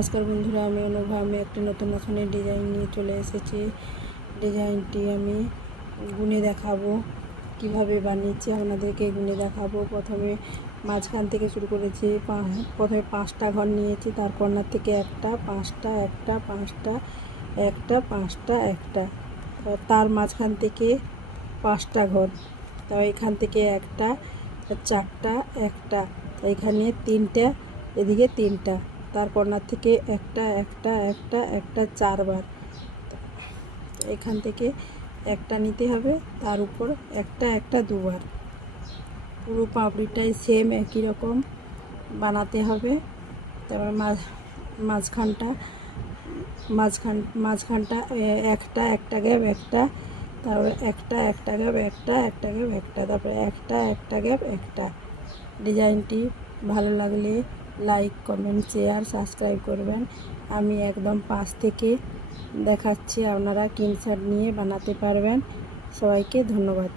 নমস্কার বন্ধুরা, আমি অনুভা। আমি একটা নতুন আসনের ডিজাইন নিয়ে চলে এসেছি। ডিজাইনটি আমি গুনে দেখাবো, কিভাবে বানিয়েছি আপনাদেরকে গুনে দেখাবো। প্রথমে মাঝখান থেকে শুরু করেছি। প্রথমে 5টা ঘর নিয়েছি, তার কর্নার থেকে একটা, 5টা, একটা, 5টা, একটা, 5টা, একটা, তার মাঝখান থেকে 5টা ঘর, তাও এখান থেকে একটা, 4টা, একটা, এখানে 3টা, এদিকে 3টা, তার কর্নার থেকে একটা, একটা, একটা, একটা, 4বার। এখান থেকে একটা নিতে হবে, তার উপর একটা, একটা, 2বার। পুরো পাপড়িটাই সেম একই রকম বানাতে হবে। তারপর মাঝখানটা একটা, একটা গ্যাপ একটা, তারপরে একটা, একটা গ্যাপ একটা, একটা গ্যাপ একটা, তারপরে একটা, একটা গ্যাপ একটা। ডিজাইনটি ভালো লাগলে লাইক, কমেন্ট, শেয়ার, সাবস্ক্রাইব করবেন। আমি একদম পাশ থেকে দেখাচ্ছি, আপনারা স্ক্রিনশট নিয়ে বানাতে পারবেন। সবাইকে ধন্যবাদ।